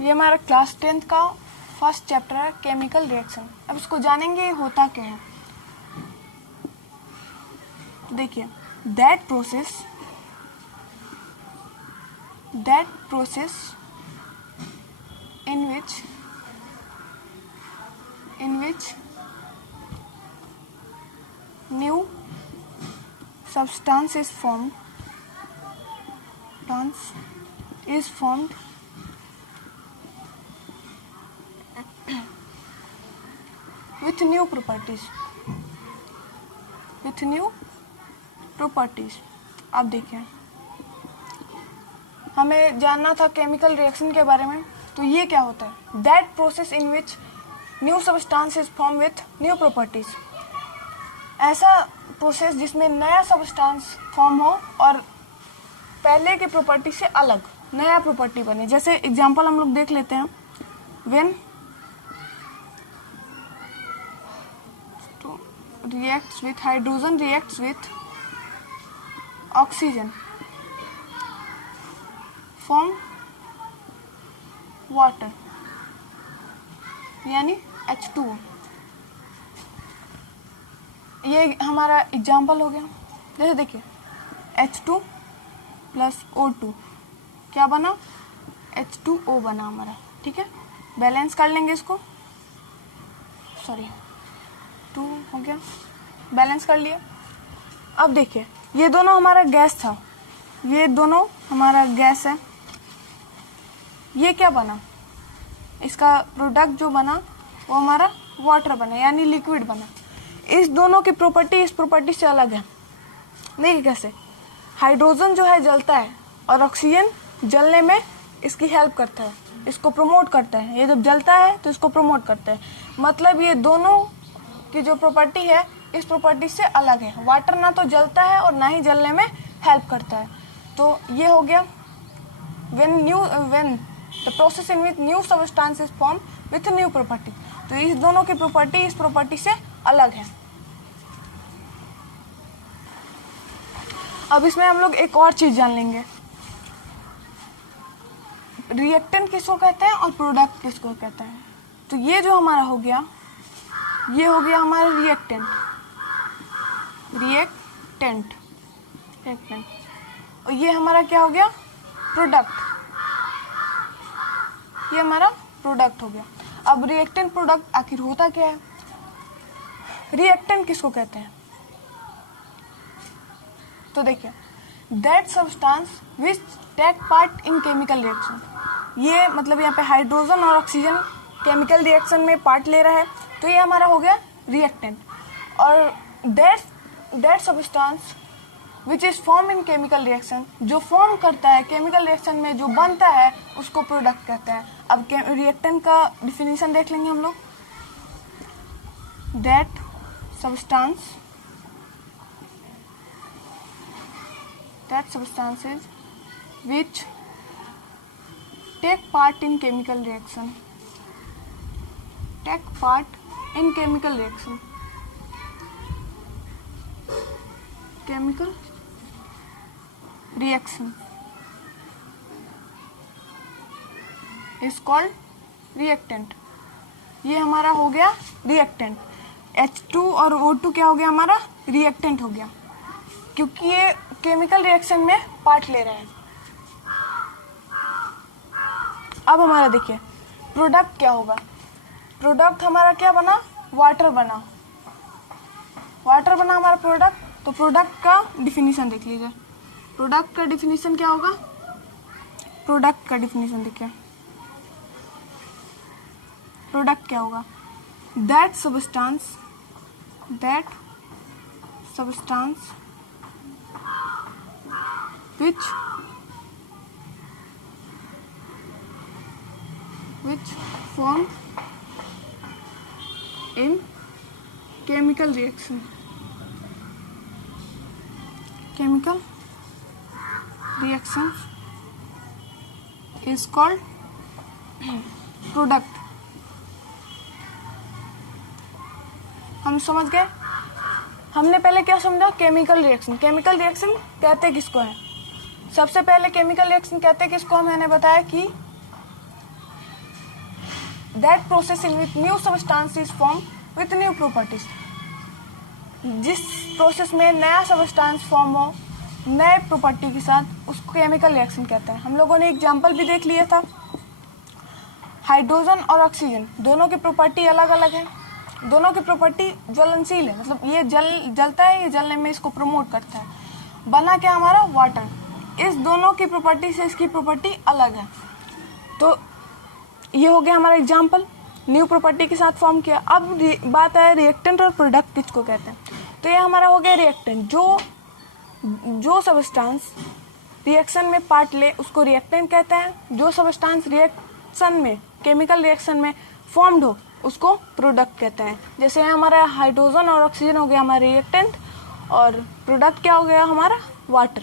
ये हमारा class 10th का फर्स्ट चैप्टर है केमिकल रिएक्शन। अब इसको जानेंगे होता क्या है। तो देखिए, that process in which new substance is formed with new properties। अब देखिए, हमें जानना था केमिकल रिएक्शन के बारे में। तो ये क्या होता है? That process in which new substance is form with new properties. ऐसा प्रोसेस जिसमें नया सब्सटेंस फॉर्म हो और पहले की प्रॉपर्टी से अलग नया प्रॉपर्टी बने। जैसे एग्जांपल हम लोग देख लेते हैं। When reacts with hydrogen reacts with oxygen form water यानी H2O। ये हमारा एग्जाम्पल हो गया। जैसे देखिए, H2 प्लस O2 क्या बना? H2O बना हमारा। ठीक है, बैलेंस कर लेंगे इसको। सॉरी, 2 हो गया, बैलेंस कर लिया। अब देखिए, ये दोनों हमारा गैस था, ये दोनों हमारा गैस है। ये क्या बना? इसका प्रोडक्ट जो बना वो हमारा वाटर बना यानी लिक्विड बना। इस दोनों की प्रॉपर्टी इस प्रॉपर्टी से अलग है। देखिए कैसे, हाइड्रोजन जो है जलता है और ऑक्सीजन जलने में इसकी हेल्प करता है, इसको प्रमोट करता है। ये जब जलता है तो इसको प्रमोट करता है। मतलब ये दोनों की जो प्रॉपर्टी है इस प्रॉपर्टी से अलग है। वाटर ना तो जलता है और ना ही जलने में हेल्प करता है। तो ये हो गया when the process in which new substance is formed with new property। तो इस दोनों की प्रॉपर्टी इस प्रॉपर्टी से अलग है। अब इसमें हम लोग एक और चीज जान लेंगे, रिएक्टेंट किसको कहते हैं और प्रोडक्ट किसको कहते हैं। तो ये जो हमारा हो गया, ये हो गया हमारा रिएक्टेंट और ये हमारा क्या हो गया? प्रोडक्ट। ये हमारा प्रोडक्ट हो गया। अब रिएक्टेंट प्रोडक्ट आखिर होता क्या है? रिएक्टेंट किसको कहते हैं? तो देखिए, that substance which take part in chemical reaction. ये मतलब यहाँ पे हाइड्रोजन और ऑक्सीजन केमिकल रिएक्शन में पार्ट ले रहा है, तो ये हमारा हो गया रिएक्टेंट। और that substance which is form in chemical reaction, जो फॉर्म करता है केमिकल रिएक्शन में, जो बनता है, उसको प्रोडक्ट कहते हैं। अब रिएक्टेंट का डिफिनीशन देख लेंगे हम लोग। That substances which take part in chemical reaction is called reactant। ये हमारा हो गया रिएक्टेंट। H2 और O2 क्या हो गया? हमारा रिएक्टेंट हो गया, क्योंकि ये केमिकल रिएक्शन में पार्ट ले रहे हैं। अब हमारा देखिए, प्रोडक्ट क्या होगा? प्रोडक्ट हमारा क्या बना? वाटर बना हमारा प्रोडक्ट। तो प्रोडक्ट का डिफिनीशन देख लीजिए। प्रोडक्ट का डिफिनीशन क्या होगा? प्रोडक्ट का डिफिनीशन देखिए, प्रोडक्ट क्या होगा? That substance which form in chemical reactions is called product. हम समझ गए। हमने पहले क्या समझा? केमिकल रिएक्शन कहते किसको है? सबसे पहले केमिकल रिएक्शन कहते किसको? मैंने बताया कि that processing with new substance is form with new properties. जिस प्रोसेस में नया सब्सटेंस फॉर्म हो नए प्रॉपर्टी के साथ, उसको केमिकल रिएक्शन कहते हैं। हम लोगों ने एग्जाम्पल भी देख लिया था, हाइड्रोजन और ऑक्सीजन दोनों की प्रॉपर्टी अलग अलग है, दोनों की प्रॉपर्टी ज्वलनशील है, मतलब ये जलता है, ये जलने में इसको प्रमोट करता है। बना क्या हमारा वाटर, इस दोनों की प्रॉपर्टी से इसकी प्रॉपर्टी अलग है। तो ये हो गया हमारा एग्जाम्पल, न्यू प्रॉपर्टी के साथ फॉर्म किया। अब बात है रिएक्टेंट और प्रोडक्ट किसको कहते हैं। तो ये हमारा हो गया रिएक्टेंट, जो सब्सटेंस रिएक्शन में पार्ट ले उसको रिएक्टेंट कहते हैं। जो सब्सटेंस रिएक्शन में, केमिकल रिएक्शन में फॉर्म्ड हो उसको प्रोडक्ट कहते हैं। जैसे हमारा हाइड्रोजन और ऑक्सीजन हो गया हमारा रिएक्टेंट, और प्रोडक्ट क्या हो गया हमारा वाटर।